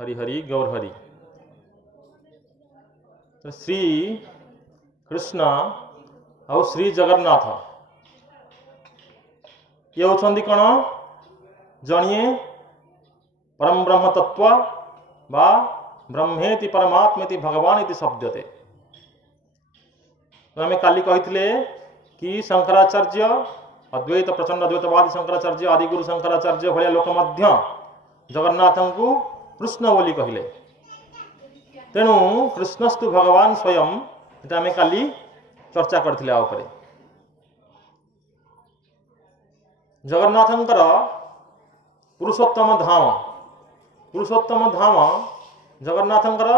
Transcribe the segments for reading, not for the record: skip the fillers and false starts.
हरि हरि गौर हरि। तो श्री कृष्ण और श्री जगन्नाथ ये होती कौन जणिए परम ब्रह्म तत्व बा ब्रह्मेति परमात्मेति भगवान इति शब्दते। तो आम काली कही कि शंकराचार्य अद्वैत प्रचंड अद्वैतवादी शंकराचार्य आदिगुरु शंकराचार्य भाया लोक मध्य जगन्नाथ को कृष्ण बोली कहले। तेणु कृष्णस्तु भगवान स्वयं ये आम काली चर्चा करथिले। उपरे जगन्नाथंकर पुरुषोत्तम धाम जगन्नाथंकर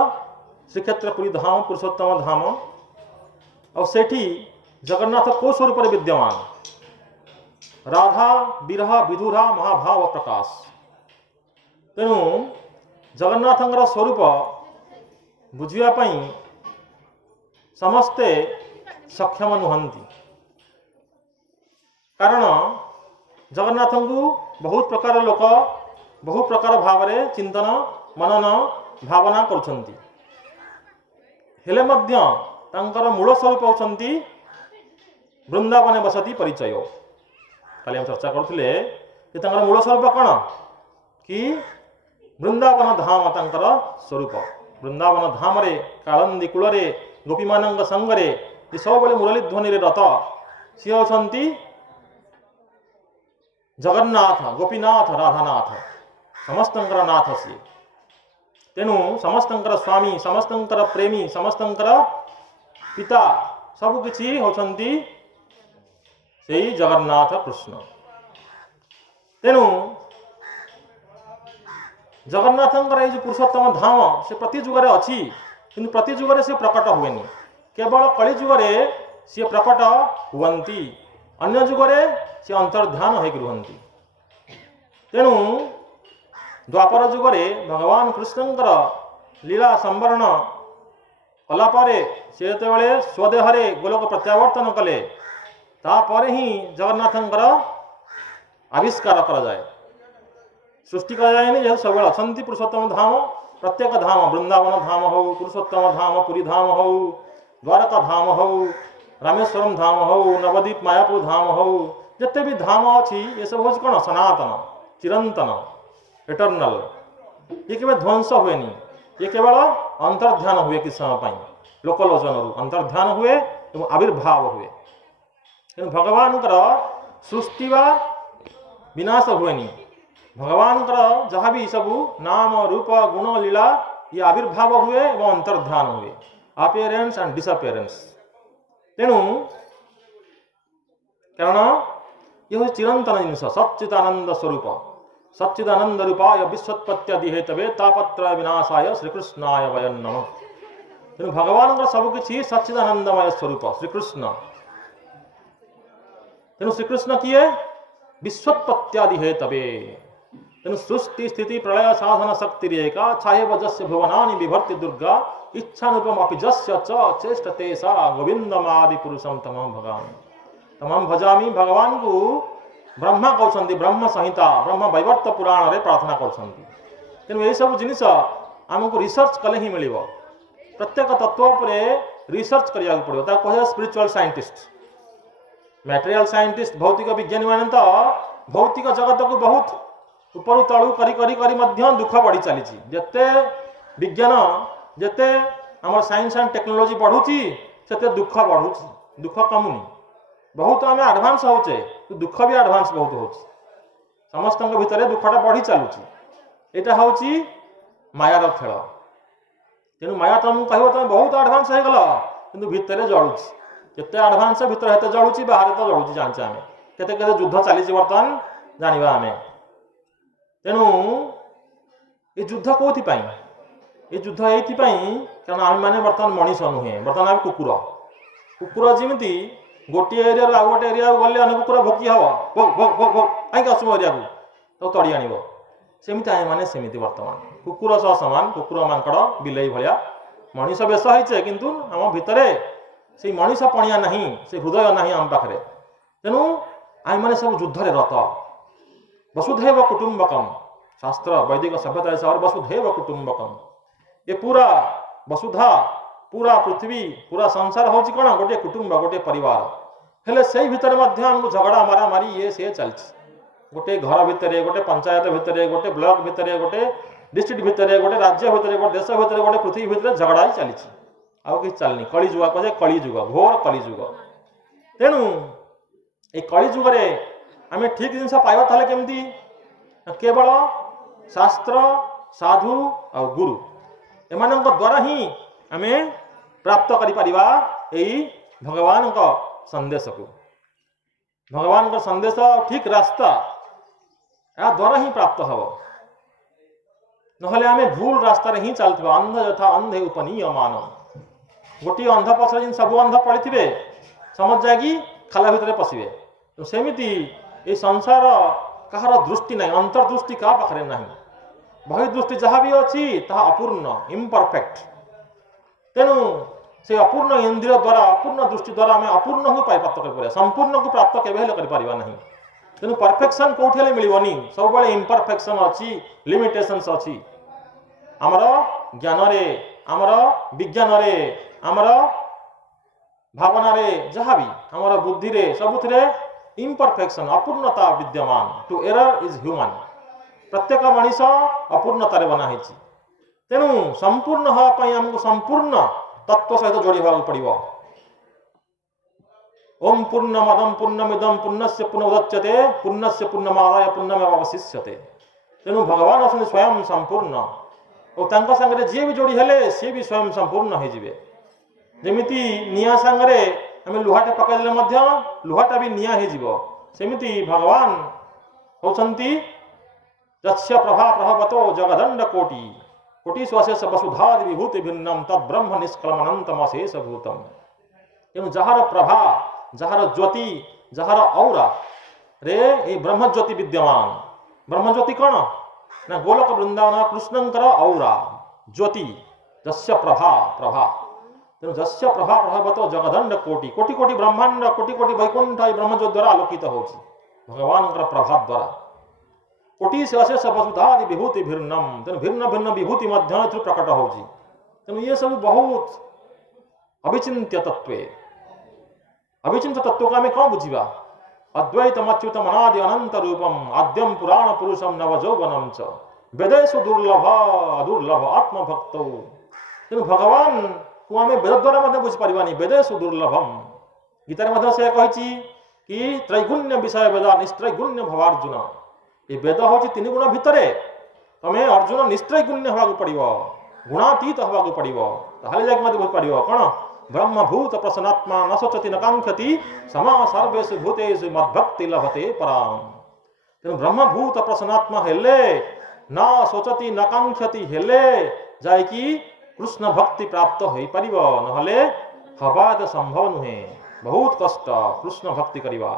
श्रीक्षेत्र पुरी धाम पुरुषोत्तम धाम और सेठी जगन्नाथ को स्वरूप विद्यमान राधा विरह विधुरा महाभाव प्रकाश। तेणु जगन्नाथंकर स्वरूप बुझापी समस्ते सक्षम नुहंती। कारण जगन्नाथ को बहुत प्रकार लोक बहुत प्रकार भाव चिंतन मनन भावना करुछंती। हेले मध्य तांकर मूल स्वरूप होती वृंदावन बसती परिचय। काली हम चर्चा करथिले कि तांकर मूल स्वरूप कौन कि वृंदावन धाम तांकर स्वरूप। वृंदावन धाम रे कालंदी कूल रे गोपी मानंग संगरे ये सब बेले मुरली ध्वनि रे रत सी होती जगन्नाथ गोपीनाथ राधानाथ समस्तंकर नाथ सी। तेणु समस्तंकर स्वामी समस्तंकर प्रेमी समस्तंकर पिता सबकिछि होचंती सेई जगन्नाथ कृष्ण। तेणु जगन्नाथंकर ये जो पुरुषोत्तम धाम से प्रति जुगरे अच्छी किंतु प्रति जुगरे से प्रकट हुएनि। केवल कली जुगरे सी प्रकट हुवंती अन्य जुगरे से अंतर्ध्यान होइक रुहंती। तेणु द्वापर जुगरे भगवान कृष्णंकर लीला संवरण कलापरे से जेतेबेले स्वदेहरे गोलोक प्रत्यावर्तन कले तापर ही जगन्नाथंकर आविष्कार करा जाए सृष्टि करा जाए। नहीं सब अच्छा पुरुषोत्तम धाम प्रत्येक धाम वृंदावन धाम हो पुरुषोत्तम धाम पुरी धाम हो द्वारका धाम हो रामेश्वरम धाम हो नवदीप मायापुर धाम हो जिते भी धाम अच्छी ये सब हूँ कौन सनातन चिरंतन इटर्नल। ये केवल ध्वंस हुए ये केवल अंतर्ध्यान हुए कि समय लोकलोचन अंतर्ध्यान हुए और आविर्भाव हुए। तेणु भगवान सृष्टि वा विनाश हुए भगवान जहाँ भी सबू नाम रूप गुण लीला ये आविर्भाव हुए और अंतर्ध्यान हुए अपियरेंस एंड डिसअपियरेंस। तेणु कारण ये हूँ चिरंतन जिनस सच्चिदानंद स्वरूप सच्चिदानंद रूपाय विश्वोत्पत्ति हेतवे तापत्र विनाशाय श्रीकृष्णाय वयं नमः। तेणु भगवान का सबकि सच्चिदानंदमय स्वरूप श्रीकृष्ण। तेणु श्रीकृष्ण किए विश्वोत्पत्ति हेतवे। तेणु सृष्टि स्थिति प्रलय साधन शक्ति रेखा छाये वजस्य भुवनानि बिभर्ति दुर्गा इच्छानुपमपि जस्य च चेष्टते सा गोविंदमादि पुरुषम तमं भगामि। तमं भजामि भगवान को ब्रह्मा कहते ब्रह्म संहिता ब्रह्म वैवर्त पुराण रे प्रार्थना करछंती। तेणु यही सब जिनिस आमको रिसर्च कले ही मिल प्रत्येक तत्व पर रिसर्च करिया पड़ो ता कह स्पिरिचुअल साइंटिस्ट मैटेरियल साइंटिस्ट भौतिक विज्ञानी माने तो भौतिक जगत को बहुत ऊपर तलू करी दुख बढ़ी चली जिते विज्ञान जिते आम साइंस एंड टेक्नोलॉजी बढ़ुची से दुख बढ़ुची दुख कमुनी बहुत आम आडभांस होचे दुख भी आडभांस बहुत हो समस्त भितर दुखटा बढ़ी चलुची यहाँ हूँ मायार खेल। तेणु माया तुमको कह तुम बहुत आडभांस हो गल कि भितर जलुची जिते आडभांस भितर हेते जलुची बाहर तो जलुची जाने आम केते युद्ध चली बर्तमान जाना आम। तेणु ये युद्ध कौथि ये युद्ध ये कारण आम मैंने बर्तमान मनीष नुहे बर्तमान आम कुकुर कुकुर जमी गोटे एरिया आउ गोटे एरिया गले अन्य कुकुर भोकी हम भोग भोग भोग भोग कहीं आसू एरिया को तो तड़ी आण सेमती आम मैंने सेमती बर्तमान कुकुर सह सामान कुकुर मांकड़ बिलई भाया मनीष बेश होचे किंतु आम भितर से मनीष पणिया नहीं से हृदय नहीं आम पाखे। तेणु आम मैंने सब युद्ध रत वसुधैव कुटुंबकम शास्त्र वैदिक सभ्यता हिसाब से वसुधैव कुटुंबकम, ये पूरा वसुधा पूरा पृथ्वी पूरा संसार हूँ कौन गोटे कुटुंब गोटे परिवार हेले से भितर हमको झगड़ा मारामारी ये सी चलती गोटे घर भितर गोटे पंचायत भितर गोटे ब्लॉक भितर गोटे डिस्ट्रिक्ट भितर गोटे राज्य भितर गोटे देश भितर गोटे पृथ्वी भितर झगड़ा ही चली आउ कि चलनी कलिजुग कहे कलिजुग घोर कलिजुग। तेणु ये कलिजुगे आम ठीक जिन पाइबा ताले केमती केवल शास्त्र साधु और गुरु एमान द्वारा ही आम प्राप्त करिपरिबा एई भगवान का संदेश को भगवान का संदेश ठीक रास्ता या द्वारा ही प्राप्त हम नहले आम भूल रास्ता ही चलता अंध यथा अंधे उपनीयमान गोटे अंध पछरे जिन सब अंध पड़े समझ जाए कि खाला भितर पशिबे तो सेमिति ये संसार कहार दृष्टि ना अंतर्दृष्टि क्या पाखे ना बहिर्दृष्टि जहाँ भी अच्छी ताहा अपूर्ण इम्परफेक्ट। तेणु से अपूर्ण इंद्रिय द्वारा अपूर्ण दृष्टि द्वारा आम अपूर्ण को प्राप्त कर संपूर्ण को प्राप्त केवे ना। तेणु परफेक्शन कौटे मिलनी सब इम्परफेक्शन अच्छी लिमिटेशंस अच्छी आमर ज्ञान रे आमर विज्ञान रे आमर भावना रे जहाँ भी आमर बुद्धि रे सबुथिरे इम्परफेक्शन अपूर्णता विद्यमान टू एरर इज ह्यूमन प्रत्येक मनीष अपूर्णतार बनाई। तेणु संपूर्ण हाँपाई आमको संपूर्ण तत्व सहित जोड़ी होगा पड़ो। ओम पूर्णमदम पूर्णमिदम पूर्णस्य पूर्णमुदच्यते पूर्णस्य पूर्णमादाय पूर्णमेवावशिष्यते। तेणु भगवान अछन स्वयं संपूर्ण और तांका संगरे जे भी जोड़ी हेले सी भी स्वयं संपूर्ण हो जिवे। जेमिति निया संगरे आम लुहाटा पकड़ले मध्य लुहाटा भी निया हो जिवो सेमिति भगवान होचंती यस्य प्रभा प्रभवतो जगदंड कोटि कोटि स्वशेष वसुधादि विभूति भिन्नम तद ब्रह्म निष्कलमनंतम अशेष भूतम। तेणु जहार प्रभा जहार ज्योति जहार औरा रे ये ब्रह्म ज्योति विद्यमान ब्रह्म ज्योति कौन ना गोलक वृंदावन कृष्णंकर औरा ज्योति जस्य प्रभा प्रभा। तेणु जस्य प्रभा प्रभावतो जगदंड कोटि कोटि कोटि ब्रह्मांड कोटि कोटि वैकुंठ ब्रह्म ज्योति द्वारा आलोकित होची भगवान प्रभा द्वारा कोटि से अशेष वसुधादि विभूति भिन्नम। तेणु भिन्न भिन्न विभूति मध्य प्रकट होची। तेणु ये सब बहुत अविचिंत्य तत्व अविचिंत तत्व का आम कौन बुझा अद्वैतम अच्युतम अनादि अनंत रूपम आद्यम पुराण पुरुषम नवजौवनम च वेदेषु दुर्लभ अदुर्लभ आत्मभक्त। तेणु भगवान को आम वेद द्वारा बुझी पारानी वेदेषु दुर्लभम गीतार से कही कि त्रैगुण्य विषय वेदा निस्त्रैगुण्य भवार्जुन ये वेद हूँ तीन गुण भितर तुम्हें अर्जुन निस्त्रैगुण्य होगा पड़ो गुणातीत होगा पड़ो ताहले जाके मत बुझी पार कौन ब्रह्मभूत प्रसन्नात्मा न शोचति न कांक्षति समा सर्वेषु भूतेषु मद्भक्ति लभते पराम। तेणु ब्रह्मभूत प्रसन्नात्मा हेले न शोचति न कांक्षति हेले जाइकी कृष्ण भक्ति प्राप्त हो पारिबो नहले हवा तो संभव नुहे बहुत कष्ट कृष्ण भक्ति करवा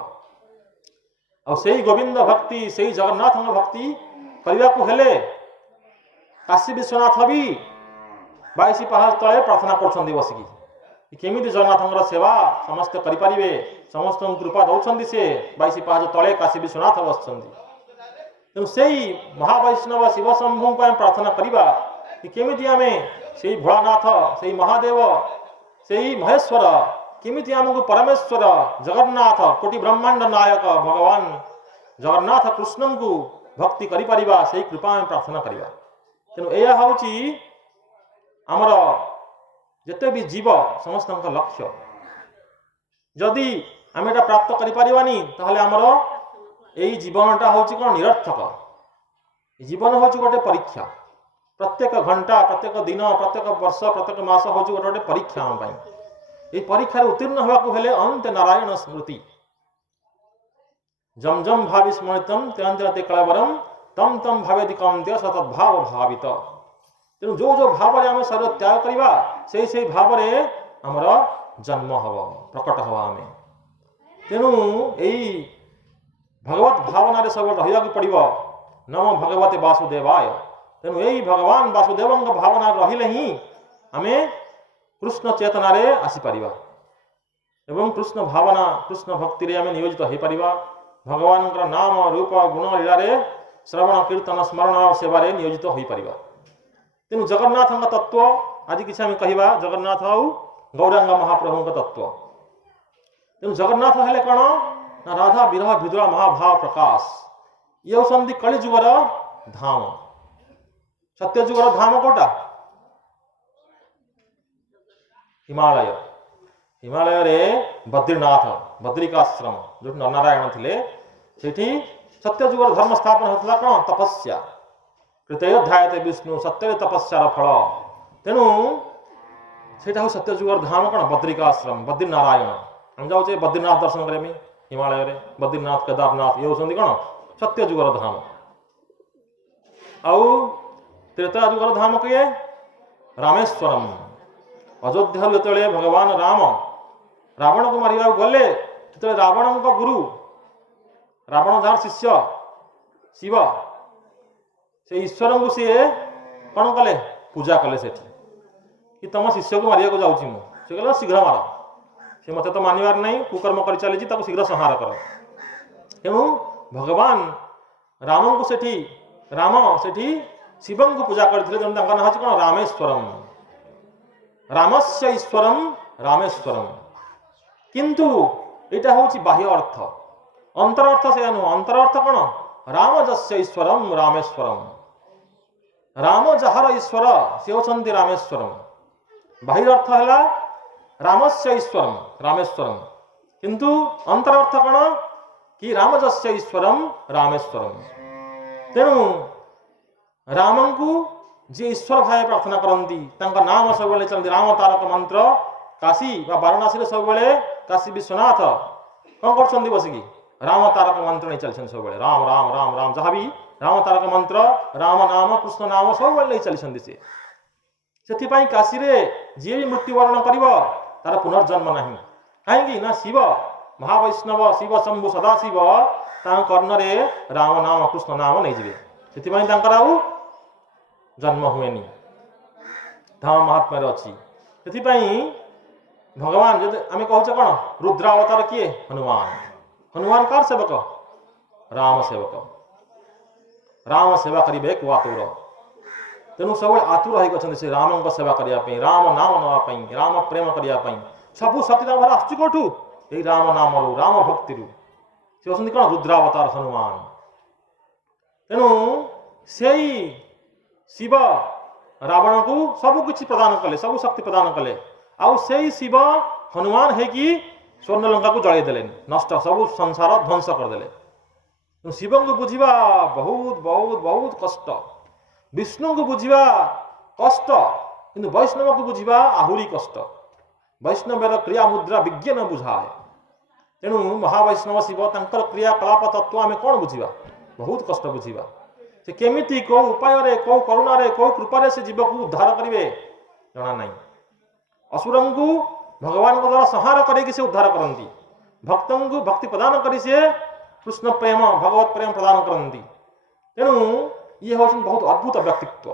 और से गोविंद भक्ति से जगन्नाथ भक्ति करने को हेले काशी विश्वनाथ भी 22 पहाड़ तले प्रार्थना कर बसिकी केमिति जगन्नाथ सेवा समस्त करें समस्त कृपा दौरान से 22 पहाड़ तले काशी विश्वनाथ बस तेणु से महावैष्णव शिव शंभु को प्रार्थना करवा कि केमिति आमे से भोलानाथ से महादेव से महेश्वर केमिति आमको परमेश्वर जगन्नाथ कोटि ब्रह्मांड नायक भगवान जगन्नाथ कृष्ण को भक्ति करिपरिबा से कृपा में प्रार्थना करवा। तेणु यह हूँ आमर जिते भी जीव समस्त लक्ष्य जदि आम एटा प्राप्त करिपारिबानी ताहले आमर यही जीवनटा हूँ कौन निरर्थक। जीवन हूँ गोटे परीक्षा प्रत्येक घंटा प्रत्येक दिन प्रत्येक वर्ष प्रत्येक मास हूँ गोटे गोटे परीक्षा आम ये परीक्षा उत्तीर्ण होगा हेले अंत नारायण स्मृति जम जम भावी स्मृतम त्यंते कलवरम तम तम भावेदि कौंत्य सतद्भाव भावित। तेणु जो जो भाव आम शरीर त्याग करवा से भाव आमर जन्म हम प्रकट हम आम। तेणु यही भगवत भावना सब रहा पड़ो नमो भगवते वासुदेवाय। तेणु यही भगवान वासुदेव भावना रहिले ही आम कृष्ण चेतना रे आसीपर एवं कृष्ण भावना कृष्ण भक्ति रे आम नियोजित हो पार भगवान नाम रूप गुण लीला श्रवण कीर्तन स्मरण और सेवारे नियोजित हो पारिबा। तेणु जगन्नाथ तत्व आज किसी आम कहवा जगन्नाथ आउ गौरांग महाप्रभु तत्व। तेणु जगन्नाथ हेले कौन ना राधा विरह विदुरा महाभाव प्रकाश ये होती कलिजुगर धाम। सत्यजुगर धाम कोटा हिमालय। हिमालय रे बद्रीनाथ बद्रिकाश्रम जो नरनारायण थे सेठी सत्यजुगर धर्म स्थापन होता कौन तपस्या कृतयोध्यायते विष्णु सत्य तपस्यार फल। तेणु से सत्यजुगर धाम कौन बद्रिकाश्रम बद्रीनारायण हम जाऊे बद्रीनाथ दर्शन करें हिमालय रे बद्रीनाथ केदारनाथ ये होती कौन सत्यजुगर धाम। आउ त्रेताजुगर धाम किए रामेश्वरम। अयोध्या जो भगवान राम रावण को मारिया गले जो रावण गुरु रावण जार शिष्य शिव से ईश्वर को सी कौन कले पूजा कले से कि तुम शिष्य को मारिया जाऊँगी मुझे कहले शीघ्र मार से मत तो मानवार नहीं कुकर्म कर चली शीघ्र संहार कर। तेणु भगवान राम को सेठी राम सेठी शिव को पूजा करते तेणु ना कौन रामेश्वरम रामस्य ईश्वरम रामेश्वरम। किंतु यहाँ हूँ बाह्य अर्थ अंतर अर्थ से नुह अंतर अर्थ कौन रामजस्य ईश्वरम रामेश्वरम। राम जार ईश्वर सी होती रामेश्वरम। बाह्य अर्थ है रामस्य ईश्वरम रामेश्वरम किंतु अंतर अर्थ कौन कि रामजस्य ईश्वरम रामेश्वरम। तेणु राम को जी ईश्वर भाव प्रार्थना करती नाम सब चलती राम तारक मंत्र काशी वाराणसी सब काशी विश्वनाथ कौन कर बसिकी राम तारक मंत्र नहीं चलते सब राम राम राम राम जहाँ भी राम तारक मंत्र राम नाम कृष्ण नाम सब नहीं चलते से काशी जी भी मृत्युवरण कर तार पुनर्जन्म ना कहीं ना शिव महावैष्णव शिव शंभु सदाशिव कर्ण रे राम नाम कृष्ण नाम नहीं जी से जन्म हुए धाम महात्मा अच्छी से भगवान जो आम कहे कौन रुद्रावतार किए हनुमान। हनुमान कार सेवक राम सेवक राम सेवा करेंगे को आतुर। तेणु सब आतुर होती से राम सेवा करने राम नाम नापी राम प्रेम करने सबू शक्ति घर आसुच्च कौटू यही राम नाम राम भक्ति सी होती कौन रुद्रावतार हनुमान। तेणु से शिव रावण को सबकि प्रदान कले सब शक्ति प्रदान कले आउ से शिव हनुमान है कि स्वर्णलंका को जलईदे नष्ट सब संसार ध्वंस करदे। शिव को बुझा बहुत बहुत बहुत कष्ट विष्णु को बुझा कष्ट किंतु वैष्णव को बुझा आहुरी कष्ट। वैष्णवर क्रिया मुद्रा विज्ञान बुझाए। तेणु महावैष्णव शिव तंकर क्रियाकलाप तत्व आम कौन बुझा बहुत कष्ट बुझा से केमिति को उपाय रे को करुणा रे को कृपा से जीव को उद्धार करेंगे जना नहीं। असुर को भगवान को द्वारा संहार करके से उद्धार करती भक्तों को भक्ति प्रदान करी से कृष्ण प्रेम भगवत प्रेम प्रदान करती। तेणु ये हूँ बहुत अद्भुत व्यक्तित्व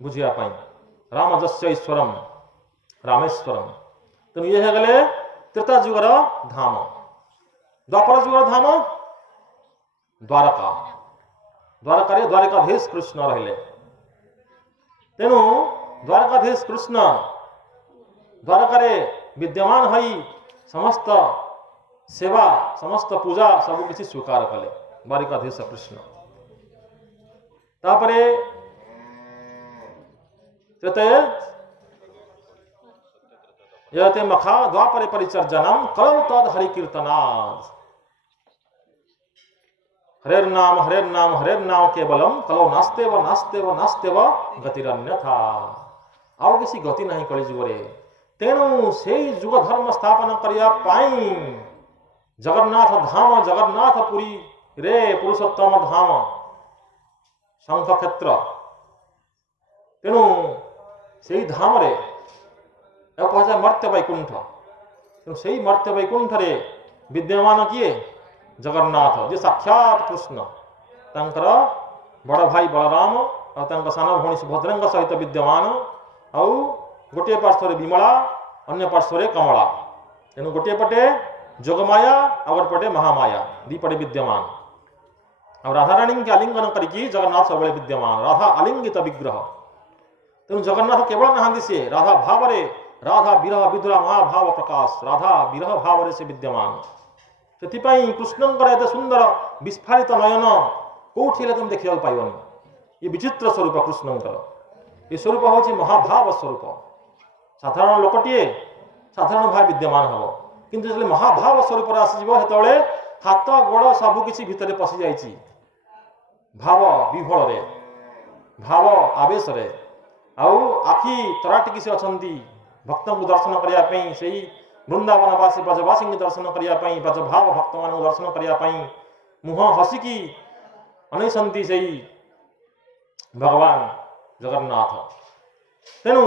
बुझापी रामजस्य ईश्वरम रामेश्वरम। तेणु ये गले त्रेताजुगर धाम। द्वापर जुगर धाम द्वारका द्वारका द्वारकाधीश कृष्ण रहिले। तेणु द्वारकाधीश कृष्ण द्वारका विद्यमान हई समस्त सेवा समस्त पूजा सब किसी स्वीकार कले द्वारकाधीश कृष्ण। तापरे यते मखा द्वापरे परिचर्जनम कलौ तद हरि कीर्तनाद। हरेर नाम केवलम कलो नास्ते व गतिरन्यथा। आउ किसी गति नहीं कलिजुगरे। तेणु से जुग धर्म स्थापन करने जगन्नाथ धाम जगन्नाथपुरी रे पुरुषोत्तम धाम शंख क्षेत्र। तेणु से धाम रे कह मर्त्य वैकुंठ। तेणु से मर्त्य वैकुंठ रे विद्यमान किए जगन्नाथ जे साक्षात कृष्ण तांकर बड़ भाई बलराम और सान भौणी सुभद्रा सहित विद्यमान आउ गोटे पार्श्व विमला अन्य पार्श्व कमला। तेणु गोटे पटे जोगमाया और पटे महामाया दी पटे विद्यमान। ଆଉ ରାଧାରାଣୀଙ୍କୁ ଆଲିଙ୍ଗନ କରିକି ଜଗନ୍ନାଥ ସବୁବେଳେ ବିଦ୍ୟମାନ, ରାଧା ଆଲିଙ୍ଗିତ ବିଗ୍ରହ। ତେଣୁ ଜଗନ୍ନାଥ କେବଳ ନାହାନ୍ତି, ସେ ରାଧା ଭାବରେ, ରାଧା ବିରହ ବିଧୁରା ମହାଭାବ ପ୍ରକାଶ, ରାଧା ବିରହ ଭାବରେ ସେ ବିଦ୍ୟମାନ। ସେଥିପାଇଁ କୃଷ୍ଣଙ୍କର ଏତେ ସୁନ୍ଦର ବିସ୍ଫାରିତ ନୟନ କୋଉଠି ହେଲେ ତମେ ଦେଖିବାକୁ ପାଇବନି। ଏ ବିଚିତ୍ର ସ୍ୱରୂପ କୃଷ୍ଣଙ୍କର, ଏ ସ୍ୱରୂପ ହେଉଛି ମହାଭାବ ସ୍ୱରୂପ। ସାଧାରଣ ଲୋକଟିଏ ସାଧାରଣ ଭାବେ ବିଦ୍ୟମାନ ହେବ, କିନ୍ତୁ ଯେତେବେଳେ ମହାଭାବ ସ୍ୱରୂପରେ ଆସିଯିବ ସେତେବେଳେ ହାତ ଗୋଡ଼ ସବୁକିଛି ଭିତରେ ପଶି ଯାଇଛି। ଭାବ ବିହ୍ୱଳରେ, ଭାବ ଆବେଶରେ, ଆଉ ଆଖି ତରାଟିକି ସେ ଅଛନ୍ତି ଭକ୍ତଙ୍କୁ ଦର୍ଶନ କରିବା ପାଇଁ, ସେଇ ବୃନ୍ଦାବନବାସୀ ବ୍ରଜବାସୀଙ୍କୁ ଦର୍ଶନ କରିବା ପାଇଁ, ବ୍ରଜଭାବ ଭକ୍ତମାନଙ୍କୁ ଦର୍ଶନ କରିବା ପାଇଁ ମୁହଁ ହସିକି ଅନେଇଛନ୍ତି ସେଇ ଭଗବାନ ଜଗନ୍ନାଥ। ତେଣୁ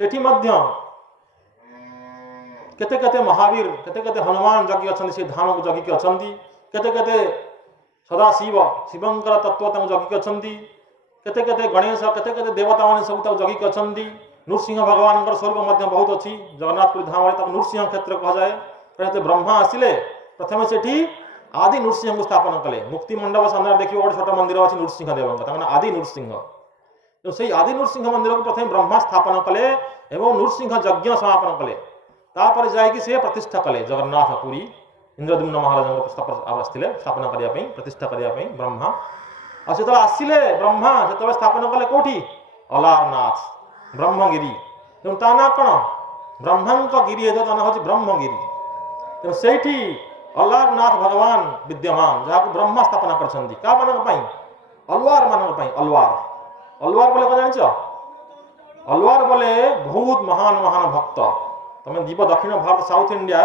ସେଠି ମଧ୍ୟ କେତେ କେତେ ମହାବୀର, କେତେ କେତେ ହନୁମାନ ଜଗି ଅଛନ୍ତି, ସେ ଧାମକୁ ଜଗିକି ଅଛନ୍ତି। କେତେ କେତେ ସଦାଶିବ, ଶିବଙ୍କର ତତ୍ତ୍ୱ ତାଙ୍କୁ ଜଗିକି ଅଛନ୍ତି। କେତେ କେତେ ଗଣେଶ, କେତେ କେତେ ଦେବତାମାନେ ସବୁ ତାକୁ ଜଗିକି ଅଛନ୍ତି। ନୃସିଂହ ଭଗବାନଙ୍କର ସ୍ୱରୂପ ମଧ୍ୟ ବହୁତ ଅଛି ଜଗନ୍ନାଥପୁରୀ ଧାମରେ, ତାକୁ ନୃସିଂହ କ୍ଷେତ୍ର କୁହାଯାଏ। ଯେତେବେଳେ ବ୍ରହ୍ମା ଆସିଲେ ପ୍ରଥମେ ସେଠି ଆଦି ନୃସିଂହଙ୍କୁ ସ୍ଥାପନ କଲେ। ମୁକ୍ତି ମଣ୍ଡପ ସାମ୍ନାରେ ଦେଖିବ ଗୋଟେ ଛୋଟ ମନ୍ଦିର ଅଛି ନୃସିଂହ ଦେବଙ୍କ, ତାଙ୍କ ନାଁ ଆଦି ନୃସିଂହ। ତେଣୁ ସେଇ ଆଦି ନୃସିଂହ ମନ୍ଦିରକୁ ପ୍ରଥମେ ବ୍ରହ୍ମା ସ୍ଥାପନ କଲେ ଏବଂ ନୃସିଂହ ଯଜ୍ଞ ସମାପନ କଲେ। ତାପରେ ଯାଇକି ସେ ପ୍ରତିଷ୍ଠା କଲେ ଜଗନ୍ନାଥ ପୁରୀ। ଇନ୍ଦ୍ରଦ୍ୟୁମ୍ନ ମହାରାଜଙ୍କ ଆସିଥିଲେ ସ୍ଥାପନ କରିବା ପାଇଁ, ପ୍ରତିଷ୍ଠା କରିବା ପାଇଁ ବ୍ରହ୍ମା। ଆଉ ସେତେବେଳେ ଆସିଲେ ବ୍ରହ୍ମା, ସେତେବେଳେ ସ୍ଥାପନ କଲେ କୋଉଠି? ଅଲାରନାଥ, ବ୍ରହ୍ମଗିରି। ତେଣୁ ତା ନାଁ କ'ଣ? ବ୍ରହ୍ମାଙ୍କ ଗିରି, ତା ନାଁ ହେଉଛି ବ୍ରହ୍ମଗିରି। ତେଣୁ ସେଇଠି ଅଲାରନାଥ ଭଗବାନ ବିଦ୍ୟମାନ, ଯାହାକୁ ବ୍ରହ୍ମା ସ୍ଥାପନା କରିଛନ୍ତି। କାମାନଙ୍କ ପାଇଁ? ଅଲୱାର ମାନଙ୍କ ପାଇଁ। ଅଲୱାର, ଅଲୱାର ବୋଲେ କ'ଣ ଜାଣିଛ? ଅଲୱାର ବୋଲେ ବହୁତ ମହାନ ମହାନ ଭକ୍ତ। ତମେ ଯିବ ଦକ୍ଷିଣ ଭାରତ, ସାଉଥ ଇଣ୍ଡିଆ,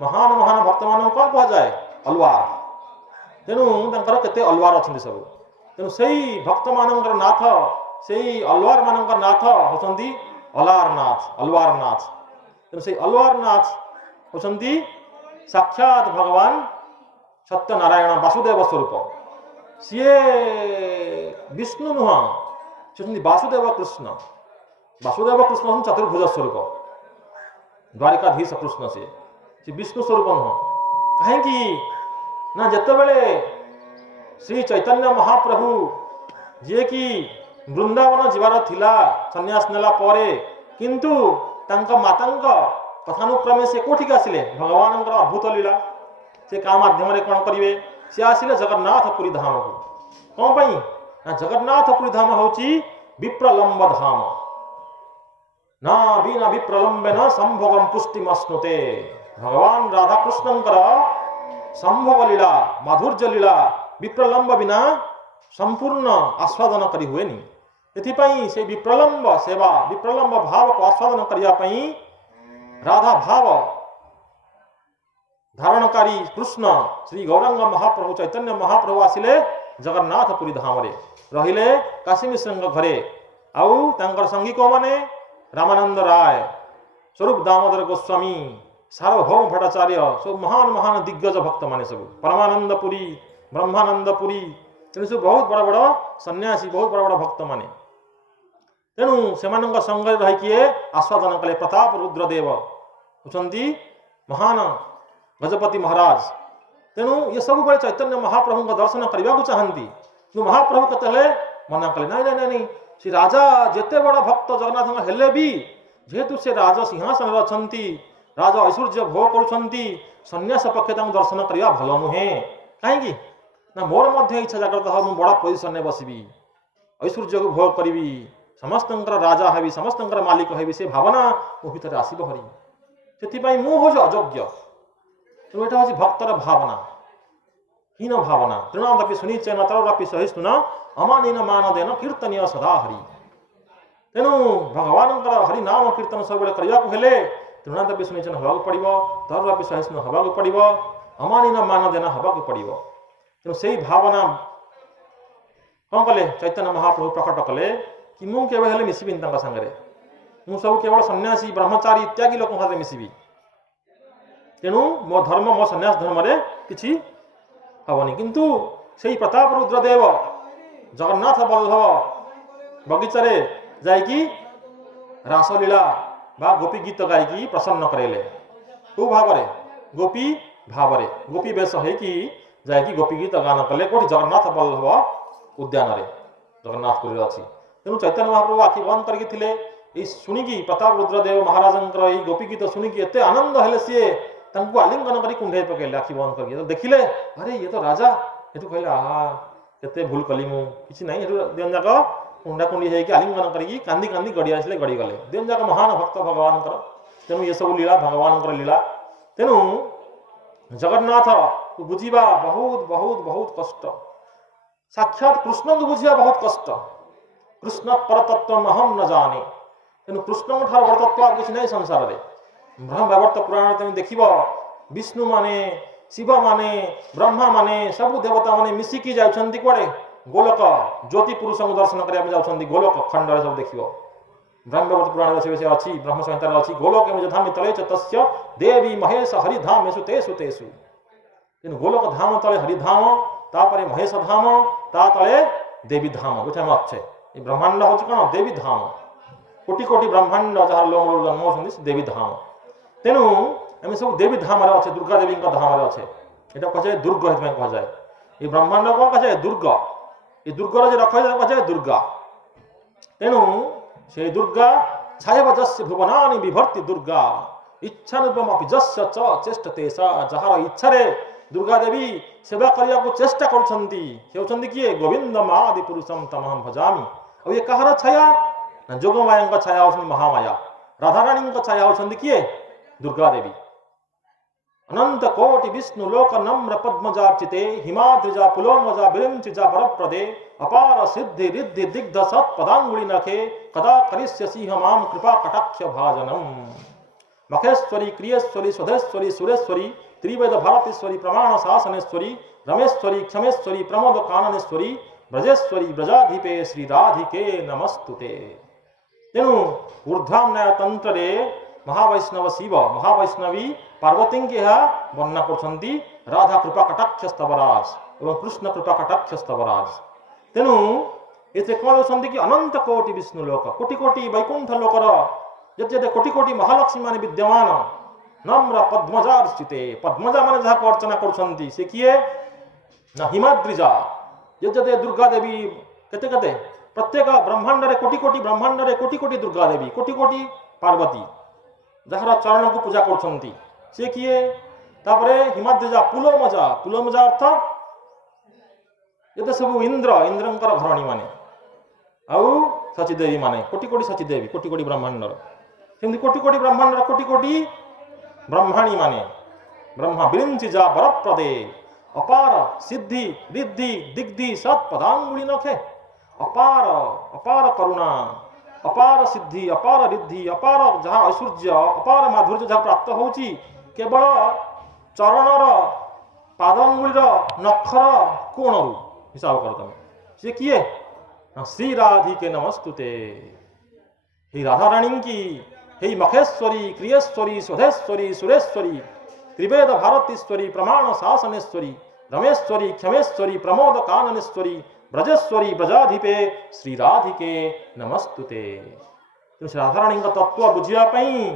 ମହାନ ମହାନ ଭକ୍ତମାନଙ୍କୁ କ'ଣ କୁହାଯାଏ? ଅଲୱାର। ତେଣୁ ତାଙ୍କର କେତେ ଅଲୱାର ଅଛନ୍ତି ସବୁ। ତେଣୁ ସେଇ ଭକ୍ତମାନଙ୍କର ନାଥ, ସେଇ ଅଲୱାର ମାନଙ୍କର ନାଥ ହେଉଛନ୍ତି ଅଲାରନାଥ, ଅଲୱାରନାଥ। ତେଣୁ ସେଇ ଅଲୱାରନାଥ ହେଉଛନ୍ତି ସାକ୍ଷାତ ଭଗବାନ ସତ୍ୟନାରାୟଣ ବାସୁଦେବ ସ୍ୱରୂପ। ସିଏ ବିଷ୍ଣୁ ନୁହଁ, ସେ ହେଉଛନ୍ତି ବାସୁଦେବ କୃଷ୍ଣ। ବାସୁଦେବ କୃଷ୍ଣ ହେଉଛନ୍ତି ଚତୁର୍ଭୁଜ ସ୍ୱରୂପ, ଦ୍ୱାରିକାଧୀଶ କୃଷ୍ଣ। ସେ ବିଷ୍ଣୁ ସ୍ୱରୂପ ନୁହଁ। କାହିଁକି ନା ଯେତେବେଳେ ଶ୍ରୀ ଚୈତନ୍ୟ ମହାପ୍ରଭୁ, ଯିଏକି ବୃନ୍ଦାବନ ଯିବାର ଥିଲା ସନ୍ନ୍ୟାସ ନେଲା ପରେ, କିନ୍ତୁ ତାଙ୍କ ମାତାଙ୍କ କଥାନୁକ୍ରମେ ସେ କୋଉଠିକି ଆସିଲେ? ଭଗବାନଙ୍କର ଅଦ୍ଭୁତ ଲୀଳା, ସେ କାହା ମାଧ୍ୟମରେ କ'ଣ କରିବେ? ସେ ଆସିଲେ ଜଗନ୍ନାଥ ପୁରୀ ଧାମକୁ। କ'ଣ ପାଇଁ? ନା ଜଗନ୍ନାଥ ପୁରୀ ଧାମ ହେଉଛି ବିପ୍ରଲମ୍ବ ଧାମ। ନା ବିନା ବିପ୍ରଲମ୍ବେନ ସମ୍ଭୋଗಂ ପୁଷ୍ଟିମଶ୍ନୁତେ। ଭଗବାନ ରାଧାକୃଷ୍ଣଙ୍କର ସମ୍ଭୋଗ ଲୀଳା, ମାଧୁର୍ଯ୍ୟ ଲୀଳା ବିପ୍ରଲମ୍ବ ବିନା ସମ୍ପୂର୍ଣ୍ଣ ଆସ୍ୱାଦନ କରି ହୁଏନି। ସେଥିପାଇଁ ସେ ବିପ୍ରଲମ୍ବ ସେବା, ବିପ୍ରଲମ୍ବ ଭାବକୁ ଆସ୍ୱାଦନ କରିବା ପାଇଁ ରାଧା ଭାବ ଧାରଣକାରୀ କୃଷ୍ଣ ଶ୍ରୀ ଗୌରାଙ୍ଗ ମହାପ୍ରଭୁ ଚୈତନ୍ୟ ମହାପ୍ରଭୁ ଆସିଲେ ଜଗନ୍ନାଥ ପୁରୀ ଧାମରେ, ରହିଲେ କାଶୀ ମିଶ୍ରଙ୍କ ଘରେ। ଆଉ ତାଙ୍କର ସଙ୍ଗୀ କୋଉମାନେ? ରାମାନନ୍ଦ ରାୟ, ସ୍ୱରୂପ ଦାମୋଦର ଗୋସ୍ୱାମୀ, ସାର୍ବଭୌମ ଭଟ୍ଟାଚାର୍ଯ୍ୟ, ସବୁ ମହାନ ମହାନ ଦିଗ୍ଗଜ ଭକ୍ତମାନେ, ସବୁ ପରମାନନ୍ଦ ପୁରୀ, ବ୍ରହ୍ମାନନ୍ଦ ପୁରୀ। ତେଣୁ ସବୁ ବହୁତ ବଡ଼ ବଡ଼ ସନ୍ନ୍ୟାସୀ, ବହୁତ ବଡ଼ ବଡ଼ ଭକ୍ତମାନେ। ତେଣୁ ସେମାନଙ୍କ ସଙ୍ଗରେ ରହିକି ଆସ୍ୱାଦନ କଲେ। ପ୍ରତାପ ରୁଦ୍ରଦେବ ହେଉଛନ୍ତି ମହାନ ଗଜପତି ମହାରାଜ। ତେଣୁ ଏ ସବୁବେଳେ ଚୈତନ୍ୟ ମହାପ୍ରଭୁଙ୍କ ଦର୍ଶନ କରିବାକୁ ଚାହାନ୍ତି, କିନ୍ତୁ ମହାପ୍ରଭୁ କେତେବେଳେ ମନା କଲେ, ନାଇଁ ନାଇଁ ନାଇଁ, ସେ ରାଜା ଯେତେ ବଡ଼ ଭକ୍ତ ଜଗନ୍ନାଥଙ୍କ ହେଲେ ବି, ଯେହେତୁ ସେ ରାଜ ସିଂହାସନରେ ଅଛନ୍ତି, ରାଜ ଐଶ୍ୱର୍ଯ୍ୟ ଭୋଗ କରୁଛନ୍ତି, ସନ୍ନ୍ୟାସ ପକ୍ଷେ ତାଙ୍କୁ ଦର୍ଶନ କରିବା ଭଲ ନୁହେଁ। କାହିଁକି ନା ମୋର ମଧ୍ୟ ଇଚ୍ଛା ଜାଗ୍ରତ ହେବ, ମୁଁ ବଡ଼ ପୋଜିସନରେ ବସିବି, ଐଶ୍ୱର୍ଯ୍ୟକୁ ଭୋଗ କରିବି, ସମସ୍ତଙ୍କର ରାଜା ହେବି, ସମସ୍ତଙ୍କର ମାଲିକ ହେବି, ସେ ଭାବନା ମୋ ଭିତରେ ଆସିବ ହରି। ସେଥିପାଇଁ ମୁଁ ହେଉଛି ଅଯୋଗ୍ୟ। ତେଣୁ ଏଇଟା ହେଉଛି ଭକ୍ତର ଭାବନା, ହୀନ ଭାବନା। ତୃଣାଦପି ଶୁଣିଚେନ ତରପି ସହିଷ୍ଣୁନ ଅମାନୀନ ମାନଦେନ କୀର୍ତ୍ତନୀୟ ସଦା ହରି। ତେଣୁ ଭଗବାନଙ୍କର ହରି ନାମ କୀର୍ତ୍ତନ ସବୁବେଳେ କରିବାକୁ ହେଲେ ତୃଣାଦପି ଶୁଣିଚେନ ହେବାକୁ ପଡ଼ିବ, ତରପି ସହିଷ୍ଣୁ ହେବାକୁ ପଡ଼ିବ, ଅମାନୀନ ମାନଦେନ ହେବାକୁ ପଡ଼ିବ। ତେଣୁ ସେଇ ଭାବନା କ'ଣ କଲେ? ଚୈତନ୍ୟ ମହାପ୍ରଭୁ ପ୍ରକଟ କଲେ କି ମୁଁ କେବେ ହେଲେ ମିଶିବିନି ତାଙ୍କ ସାଙ୍ଗରେ, ମୁଁ ସବୁ କେବଳ ସନ୍ନ୍ୟାସୀ ବ୍ରହ୍ମଚାରୀ ଇତ୍ୟାଦି ଲୋକଙ୍କ ସାଥିରେ ମିଶିବି। ତେଣୁ ମୋ ଧର୍ମ, ମୋ ସନ୍ନ୍ୟାସ ଧର୍ମରେ କିଛି ହେବନି। କିନ୍ତୁ ସେଇ ପ୍ରତାପ ରୁଦ୍ରଦେବ ଜଗନ୍ନାଥ ବଲ୍ଲଭ ବଗିଚାରେ ଯାଇକି ରାସଲୀଳା ବା ଗୋପୀ ଗୀତ ଗାଇକି ପ୍ରସନ୍ନ କରାଇଲେ। କେଉଁ ଭାବରେ? ଗୋପୀ ଭାବରେ, ଗୋପୀ ବେଶ ହେଇକି ଯାଇକି ଗୋପୀ ଗୀତ ଗାନ କଲେ କୋଉଠି ଜଗନ୍ନାଥ ବଲ୍ଲଭ ଉଦ୍ୟାନରେ ଜଗନ୍ନାଥପୁରୀରେ ଅଛି। ତେଣୁ ଚୈତନ୍ୟ ମହାପ୍ରଭୁ ଆଖି ବନ୍ଦ କରିକି ଥିଲେ। ଏଇ ଶୁଣିକି ପ୍ରତାପ ରୁଦ୍ରଦେବ ମହାରାଜଙ୍କର ଏଇ ଗୋପୀ ଗୀତ ଶୁଣିକି ଏତେ ଆନନ୍ଦ ହେଲେ ସିଏ ତାଙ୍କୁ ଆଲିଙ୍ଗନ କରି କୁଣ୍ଢେଇ ପକେଇଲେ ଆଖି ବନ୍ଦ କରିକି। ଦେଖିଲେ ଆରେ ଇଏ ତ ରାଜା। ସେଠୁ କହିଲେ ଆହା କେତେ ଭୁଲ କଲି ମୁଁ, କିଛି ନାହିଁ। ସେଠୁ ଦିଜଣ ଯାକ କୁଣ୍ଡା କୁଣ୍ଡି ହେଇକି ଆଲିଙ୍ଗନ କରିକି କାନ୍ଦି କାନ୍ଦି ଗଡ଼ି ଆସିଲେ, ଗଡ଼ିଗଲେ। ଦିଜଣ ଯାକ ମହାନ ଭକ୍ତ ଭଗବାନଙ୍କର। ତେଣୁ ଏସବୁ ଲୀଳା ଭଗବାନଙ୍କର ଲୀଳା। ତେଣୁ ଜଗନ୍ନାଥକୁ ବୁଝିବା ବହୁତ ବହୁତ ବହୁତ କଷ୍ଟ। ସାକ୍ଷାତ କୃଷ୍ଣଙ୍କୁ ବୁଝିବା ବହୁତ କଷ୍ଟ। କୃଷ୍ଣ ପରତତ୍ତ୍ୱ ମହମ୍ ନ ଜାନେ। ତେଣୁ କୃଷ୍ଣଙ୍କ ଠାରୁ ବଡ଼ ତତ୍ତ୍ୱ ଆଉ କିଛି ନାହିଁ ସଂସାରରେ। ବ୍ରହ୍ମବର୍ତ୍ତ ପୁରାଣରେ ତମେ ଦେଖିବ ବିଷ୍ଣୁ ମାନେ, ଶିବ ମାନେ, ବ୍ରହ୍ମା ମାନେ, ସବୁ ଦେବତା ମାନେ ମିଶିକି ଯାଉଛନ୍ତି କୁଆଡ଼େ? ଗୋଲକ। ଜ୍ୟୋତି ପୁରୁଷଙ୍କୁ ଦର୍ଶନ କରିବା ପାଇଁ ଯାଉଛନ୍ତି ଗୋଲକ ଖଣ୍ଡରେ। ସବୁ ଦେଖିବ ବ୍ରହ୍ମବର୍ତ୍ତ ପୁରାଣରେ ସେ ଅଛି, ବ୍ରହ୍ମ ସଂହିତାରେ ଅଛି। ଗୋଲକ ଧାମି ତଳେ ଚତସ୍ୟ ଦେବୀ ମହେଶ ହରିଧାମେଷୁ ତେଷୁ ତେଷୁ। ତେଣୁ ଗୋଲକ ଧାମ ତଳେ ହରିଧାମ, ତାପରେ ମହେଶ ଧାମ, ତା ତଳେ ଦେବୀ ଧାମ ଯୋଉଠି ଆମେ ଅଛେ। ଏ ବ୍ରହ୍ମାଣ୍ଡ ହଉଛି କ'ଣ? ଦେବୀ ଧାମ। କୋଟି କୋଟି ବ୍ରହ୍ମାଣ୍ଡ ଯାହାର ଲୋମରୁ ଜନ୍ମ ହଉଛନ୍ତି ସେ ଦେବୀ ଧାମ। ତେଣୁ ଆମେ ସବୁ ଦେବୀ ଧାମରେ ଅଛେ, ଦୁର୍ଗା ଦେବୀଙ୍କ ଧାମରେ ଅଛେ। ଏଇଟା କୁହାଯାଏ ଦୁର୍ଗ। ସେଥିପାଇଁ କୁହାଯାଏ ଏ ବ୍ରହ୍ମାଣ୍ଡ କ'ଣ କୁହାଯାଏ? ଦୁର୍ଗ। ଏ ଦୁର୍ଗର ଯେ ରଖାଯାଏ ତାକୁ କୁହାଯାଏ ଦୁର୍ଗା। ତେଣୁ ସେ ଦୁର୍ଗା ଛାୟବଜସ୍ୟ ଭୁବନାନି ବିଭର୍ତ୍ତି ଦୁର୍ଗା ଇଚ୍ଛାନୁପମପି ଯସ୍ୟ ଚ ଚେଷ୍ଟତେ ସା। ଯାହାର ଇଚ୍ଛାରେ ଦୁର୍ଗା ଦେବୀ ସେବା କରିବାକୁ ଚେଷ୍ଟା କରୁଛନ୍ତି ସେ ହେଉଛନ୍ତି କିଏ? ଗୋବିନ୍ଦ ମାଦି ପୁରୁଷମ୍ ତମହଂ ଭଜାମି। ଆଉ ଏ କାହାର ଛାୟା? ନା ଯୋଗମାୟାଙ୍କ ଛାୟା ହେଉଛନ୍ତି ମହାମାୟା। ରାଧାରାଣୀଙ୍କ ଛାୟା ହେଉଛନ୍ତି କିଏ? ଦୁର୍ଗା ଦେବୀ। ଅନନ୍ତ କୋଟି ବିଷ୍ଣୁ ଲୋକ ନମ୍ର ପଦ୍ମଜାର୍ଚିତେ ହିମାଦ୍ରିଜା ପୁଲୋମଜା ବିରିଞ୍ଚିଜା ବରପ୍ରଦେ ଅପାର ସିଦ୍ଧି ରିଦ୍ଧି ଦିଗ୍ଧ ସତ୍ ପଦାଙ୍ଗୁଳି ନଖେ କଦା କରିଷ୍ୟସି ମାಂ କୃପା କଟାକ୍ଷ ଭାଜନମ୍। मखेश्वरी, क्रियेश्वरी, स्वधेश्वरी, सुरेश्वरी, त्रिवेद भारतीश्वरी, प्रमाण शासनेश्वरी, रमेश्वरी, क्षमेश्वरी, प्रमोद काननेश्वरी, ब्रजेश्वरी, ब्रजाधिपे श्री राधिके नमस्तुते। तेणु ऊर्ध्वान्याय तंत्र महावैष्णव शिव, महावैष्णवी पार्वती वर्णना कर राधा कृपा कटाक्ष स्तवराज और कृष्ण कृपा कटाक्ष स्तवराज। तेणु ये कौन होती कि अनंत कोटि विष्णु लोक, कोटि कोटि वैकुंठ लोकर जते कोटि कोटि महालक्ष्मी मान विद्यमान नम्र पद्मजार्चिते। पद्मजा मान जहाँ अर्चना कर किए ना हिमाद्रिजा जते दुर्गा देवी केते केते प्रत्येक ब्रह्मांड रे कोटि कोटि ब्रह्मांड रे कोटि कोटि दुर्गा देवी, कोटि कोटि पार्वती जार चरण को पूजा कर किए। तापरे हिमाद्रिजा पुलोमजा, पुलोमजा अर्थ ये सब इंद्र, इंद्रंकर घरणी माने आउ सचीदेवी माने कोटि कोटि सचीदेवी, कोटि कोटि ब्रह्मांड सेमती कोटि कोटि ब्रह्मांड कोटि कोटि ब्रह्माणी माने ब्रह्मा विरिंचिजा वरप्रदे अपार सिद्धि रिद्धि दिग्धि सत्पदांगुली नखे। अपार अपार करुणा, अपार सिद्धि, अपार रिद्धि, अपार जहाँ ऐश्वर्य, अपार माधुर्य जहाँ प्राप्त होची केवल चरणर पादंगुलीर नखर कोणरू हिसाब कर तुम सी किए श्री राधिके नमस्तुते। हे राधा रानी की, हे मखेश्वरी, क्रियेश्वरी, स्वधेश्वरी, सुरेश्वरी, त्रिवेद भारतीश्वरी, प्रमाण शासनेश्वरी, रमेश्वरी, क्षमेश्वरी, प्रमोद काननेश्वरी, ब्रजेश्वरी, ब्रजाधिपे श्री राधिके नमस्तुते। श्री राधा रानी तत्व बुझापी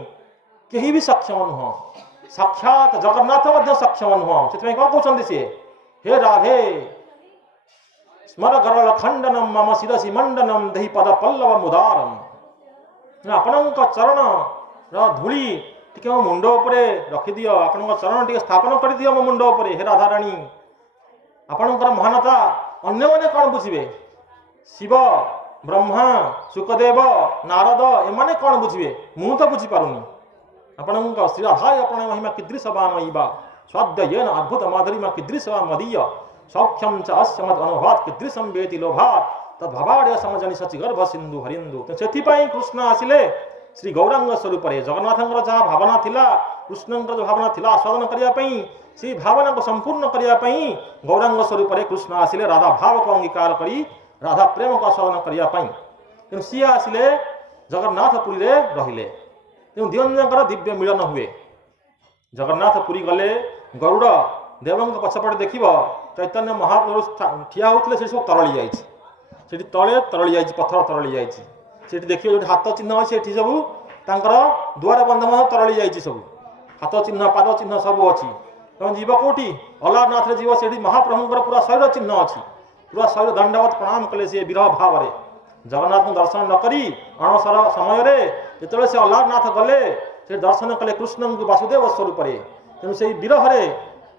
कहीं भी सक्षम नुह, साक्षात जगन्नाथ सक्षम नुह। से कौन कहते सी हे राधे स्मर गरल खंडनम मम शिरसी मंडनम दही पद पल्लव मुदारम। आपण चरण धूली टी मो मुंड उपरे रखिदि, आपण चरण टी स्थापन कर दियो मो मुंड उपरे। हे राधा रानी आपणकर महानता अन्य माने कौन बुझे? शिव, ब्रह्मा, सुखदेव, नारद एमाने कौन बुझे? मु तो बुझी पारुनी। आपण श्री राधाय आपण महिमा कीदृशवानईबा स्वाद्ययेन अद्भुत माधुरीमा कीदृशवा मदीय सौख्यम च अस्य मद अनुभवात् कीदृशं वेति लोभात् तद्भवाड्य समजनि सचि गर्भ सिंधु हरिंदु। तो सेथिपाई कृष्ण आसिले श्री गौरांग स्वरूप जगन्नाथंकर जहाँ भावना थिला, कृष्णंकर जो भावना थिला आस्वादन करिया पई, से भावना को संपूर्ण करिया पई गौरांग स्वरूप कृष्ण आसिले राधा भाव को अंगीकार करी राधा प्रेम को आस्वादन करिया पई। तेणु सी आसिले जगन्नाथपुरी रे रहिले। तेणु दिवंजकर दिव्य मिलन हुए। जगन्नाथपुरी गले गरुड़ देवंक पछपटे देखिब चैतन्य महाप्रभु ठिया होते से सब तरली जाइए, तले तरली जाइए, पथर तरली जाइए। देखिए जो हाथ चिन्ह अच्छे सब दुआर बंध तरली जाइए, सब हाथ चिन्ह पाद चिन्ह सब अच्छी। तुम जीव कौटी अलारनाथ रे जीव से महाप्रभुंर पूरा शरीर चिन्ह अच्छी पूरा शरीर दंडवत प्रणाम कले सी विरह भाव में जगन्नाथ दर्शन न करी अणसर समय जो से अलारनाथ गले से दर्शन कले कृष्ण वासुदेव स्वरूप तेणु से विरह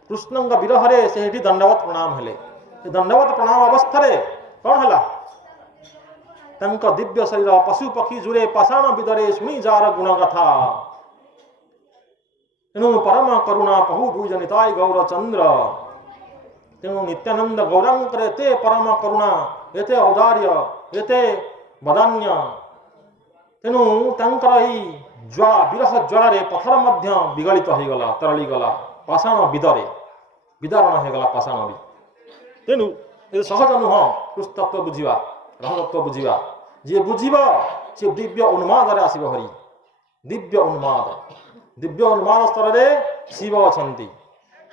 कृष्ण विरह से दंडवत प्रणाम हेले दंडवत प्रणाम अवस्था कौन है दिव्य शरीर पशु पक्षी जुरे पाषाण विदरे शुणी जार गुण कथा तेणु परम करुणा पहु दुईजनिताय गौर चंद्र तेणु नित्यानंद गौरांग एते परम करुणा एते औदार्य एते बदान्य तेणु ज्वाला विरह ज्वाल पथर मध्य विगलित हो गला तरली गला पाषाण विदरे विदारण हो गला पाषाण भी तेणु ये सहज नुह कृष्ण तत्व बुझा रहतत्व बुझा जी बुझीब सी दिव्य उन्माद आसब हरि दिव्य उन्माद स्तर में शिव अच्छा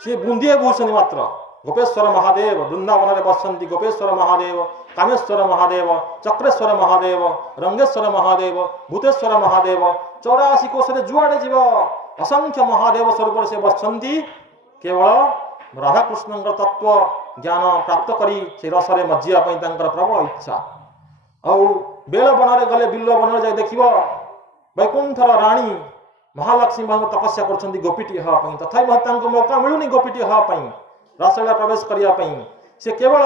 सी बुंदिए बुझुं मात्र गोपेश्वर महादेव वृंदावन में बसंती गोपेश्वर महादेव कामेश्वर महादेव चक्रेश्वर महादेव रंगेश्वर महादेव भूतेश्वर महादेव 84 कोश जुआड़े जीव असंख्य महादेव स्वरूप से बसंती केवल राधाकृष्ण तत्व ज्ञान प्राप्त करी से रसरे मज्जियापी प्रबल इच्छा आउ बेल बन में गले बिल बन जाए देख वैकुंठर राणी महालक्ष्मी तपस्या कर गोपीटी हाँपाई तथा मौका मिलूनी गोपीटी हाँपाई रासलीला प्रवेश करने से केवल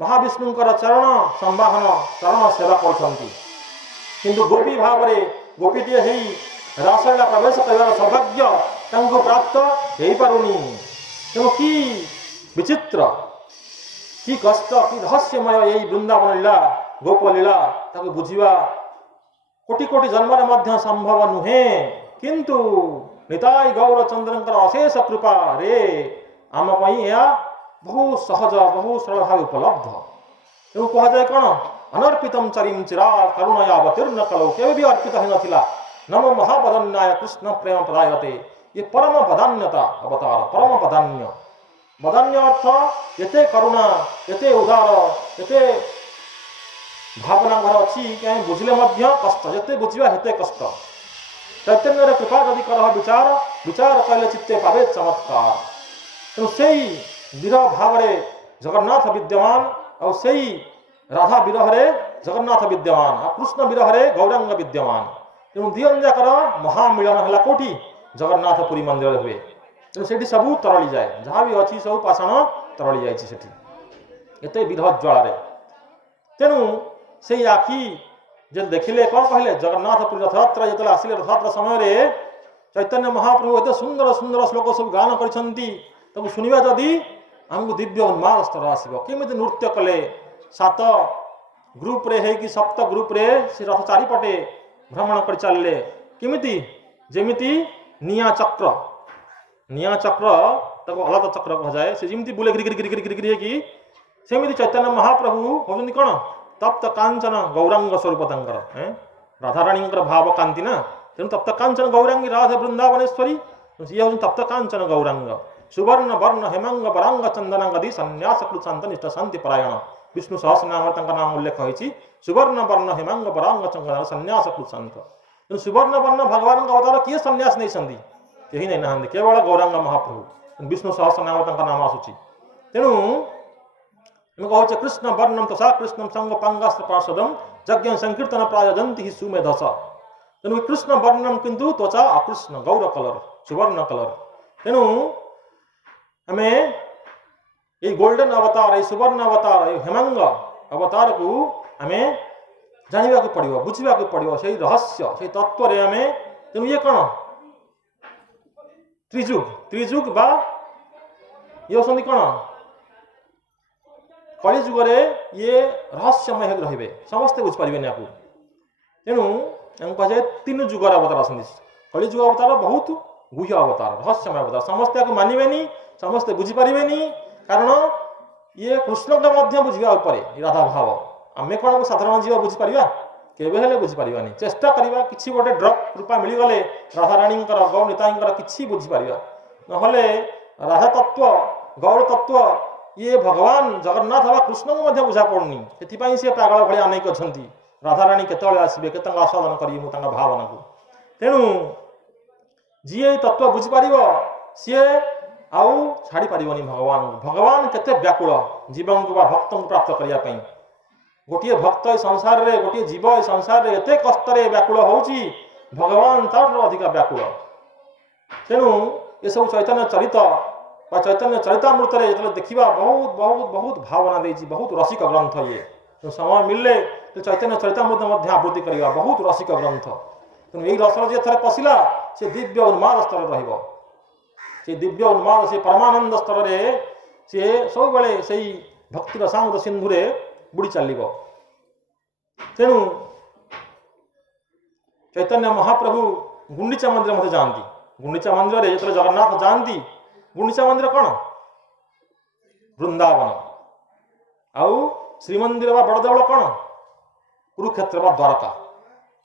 महाविष्णुंकर चरण संवाहन चरण सेवा कर गोपी भाव में गोपीटी रासलीला प्रवेश कर सौभाग्य प्राप्त हो पारुनी तेणु कि विचित्र कि कष्ट कि रहस्यमय यही वृंदावन लीला गोपलीला बुझा कोटि कोटि जन्म मध्य संभव नुहे किंतु निताय गौरचंद्र अशेष कृपा रे आम बहुत सहज बहुत सरल भाव उपलब्ध तेणु कह जाए कौन अनर्पित चरीम चिरा करुणया अवतीर्ण कलो केवे भी अर्पित हो नाला नमो महावदन्याय कृष्ण प्रेम प्रदायते ये परम वदान्यता अवतार परम वदान्य वदान्य अर्थ एते करुणा एते उदार एते भावना घर अच्छी कहीं बुझले कष्ट जिते बुझा हेते कष्ट चैतन्य कृपा जदि कर विचार विचार कहले चित्ते पावे चमत्कार तेणु से विरह भाव जगन्नाथ विद्यमान और से राधा विरह जगन्नाथ विद्यमान और कृष्ण विरह गौरांग विद्यमान तेणु दिजन जाकर महामिलन है कौटी जगन्नाथपुरी मंदिर हुए तेणु से सबू तरली जाए जहाँ भी अच्छी सब पाषाण तरली जाए विरह ज्वाल तेणु से आखि जो देखिले कौन कहले जगन्नाथपुरी रथयात्रा जो आसिले रथयात्रा समय चैतन्य महाप्रभु एत सुंदर सुंदर श्लोक सब गान कर शुणा जदि आमको दिव्य उन्माद स्तर आसो केमी नृत्य कले 7 ग्रुप रे है कि 7 ग्रुप रे से रथ चारिपटे भ्रमण कर चलले केमिति जेमिति निया चक्र अलग चक्र कह जाए से जमी बुले गिरी गिरी गिरी गिरी कि सेमिति चैतन्य महाप्रभु होती कौन तप्त कांचन गौरांग स्वरूप राधाराणी भाव कांति ना तेणु तप्त कांचन गौरांगी राधा वृंदावनेश्वरी ये हूँ तप्त कांचन गौरांग सुवर्ण वर्ण हेमांग वरांग चंदनांगदी संन्यास कृत निष्ठ शांति परायण विष्णु सहस्रनाम नाम उल्लेख होती सुवर्ण वर्ण हेमांग वरांग चंदन संन्यास कृत सुवर्ण वर्ण भगवान अवतार किए संन्यास नहीं कहीं नहीं ना केवल गौरांग महाप्रभु विष्णु सहस्रनाम नाम आसूची तेणु कहे कृष्ण वर्णम तथा कृष्ण संग पांगास्त्र पार्षदम यज्ञ संकीर्तन प्रायजंती सुमेधस तेणु कृष्ण वर्णम किंतु त्वचा अकृष्ण गौर कलर सुवर्ण कलर तेणु आम ये गोल्डन अवतार ये सुवर्ण अवतार ये हेमांग अवतार को आम जानवा पड़ो बुझा पड़ो से रहस्य से तत्व आम तेणु ये कौन त्रिजुग बा ये हूँ कौन कली जुगरे ये रहस्यमय रे समस्ते बुझिपारे आपको तेणु कह 3 जुगर अवतार आसती कली जुग अवतार बहुत गुह्य अवतार रहस्यमय अवतार समस्ते आपको मानवे समस्ते बुझिपारे कारण ये कृष्ण बुझा राधा भाव आम कौन साधारण जीव बुझिपार केवे बुझिपारानी चेष्टा करवा कि गोटे ड्रप कृपा मिलगले राधाराणी गौ नेता कि बुझिपार ना राधा तत्व गौर तत्व ये भगवान जगन्नाथ बा कृष्ण को बुझा पड़नी से सी पागल भाई अनेक अच्छा राधाराणी केतले आसवे के आस्वादन करी भावना को तेणु जी तत्व बुझिपार सी आउ छाड़ी पारिबनी भगवान भगवान केते व्याकुल जीवन को भक्त को प्राप्त करिया पई गोटे भक्त ए संसार रे गोटे जीव ए संसार रे एते कष्ट रे व्याकुल होउची भगवान तार अधिक व्याकुल तेणु ये सब चैतन्य चरित बा चैतन्य चरितामृत जो देखा बहुत बहुत बहुत भावना देती बहुत रसिक ग्रंथ ये तो समय मिलले तो चैतन्य चरितामृत आवृत्ति करवा बहुत रसिक ग्रंथ तेणु यही रसर जी थे पशिला से दिव्य उन्माद स्तर रे दिव्य उन्माद से परमानंद स्तर रे सी सब से भक्ति रसामृत सिंधुरे बुड़ी चलो तेणु चैतन्य महाप्रभु गुंडीचा मंदिर मध्य जाती गुंडीचा मंदिर जो जगन्नाथ जाती गुंडीचा मंदिर कौन वृंदावन आउ श्रीमंदिर बड़ देवल कौन कुरुक्षेत्र बा द्वारका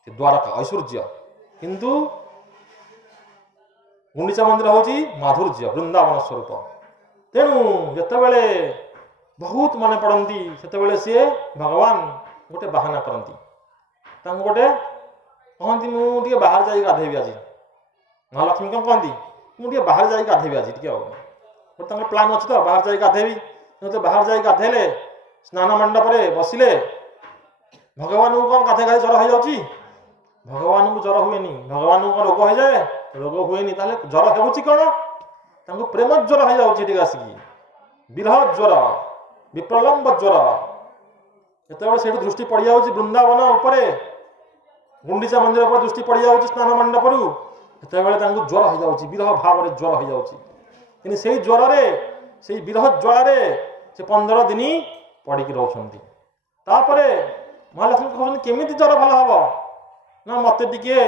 द्वारका ऐश्वर्य किंतु गुंडीचा मंदिर हूँ माधुर्य वृंदावन स्वरूप तेणु जितेबले बहुत मन पड़ती से सी भगवान गोटे बाहाना करती गोटे कहती मुझे बाहर जाई गाधेबी आज महालक्ष्मी कौन कहती मुझे बाहर जाई गाधेबी आज टे गोटे प्लान अच्छी तो बाहर जाई गाधेबी तो बाहर जाई गाधेले स्नान मंडप बसिले भगवान को कौन गाधे गाधे ज्वर हो जाऊँगी भगवान को ज्वर हुए भगवान को रोग हो जाए रोग हुए ज्वर हो प्रेम ज्वर हो जाऊँगी आसिकी विरह ज्वर विप्रलम्ब ज्वर जिते से दृष्टि पड़ जाऊँगी वृंदावन उपरे गुंडीचा मंदिर पर दृष्टि पड़ जाऊँगी स्नान मंडप से ज्वर हो जाऊँगी विरह भाव में ज्वर हो जाऊँगी से ज्वर से विरह ज्वाल से 15 दिन पड़िकी रोचंती महालक्ष्मी कहते केमी ज्वर भल हम ना मत टे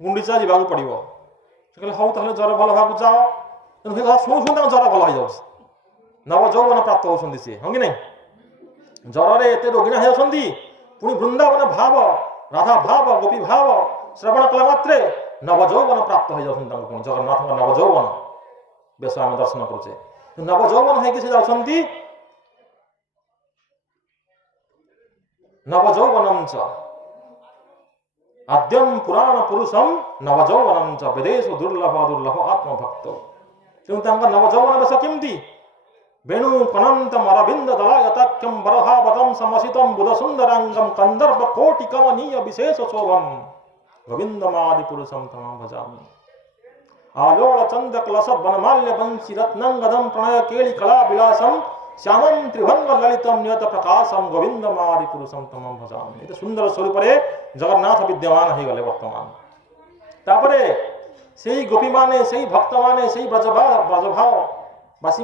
गुंडीचा जावाक पड़ो से कहले हौ ताले ज्वर भल हाँ जाओ शुणु शुणु ज्वर भल हो जाऊँगी नव यौवन प्राप्त होती सी हाँ कि नहीं ज्वर एत रोगिणा होती पुणी वृंदावन भाव राधा भाव गोपी भाव श्रवण कला मात्रे नव यौवन प्राप्त हो जाती जगन्नाथ नव यौवन बेस आम दर्शन करुचे नव यौवन होगी जाती नव यौवनम च आद्यम पुराण पुरुषम नव यौवनम च विदेश दुर्लभ दुर्लभ आत्मभक्त तेणु नव यौवन बेस केमती वेणु कनंतम अरविंद दलायताख्यम बरहावतम समसितम बुध सुंदरांगम कंदर्प कोटि कमनीय विशेष शोभम गोविंदमादि पुरुषम तमाम भजामि आलोल चंद्र कलश वनमाल्य वंशी रत्नंगदम प्रणय केळि कला विलासम श्यामम त्रिभंग ललितम नियत प्रकाशम गोविंदमादि पुरुषम तमाम भजामि ये सुंदर स्वरूप जगन्नाथ विद्यमान हो गले वर्तमान तापरे से गोपी माने से भक्त माने से ब्रजभाव बासी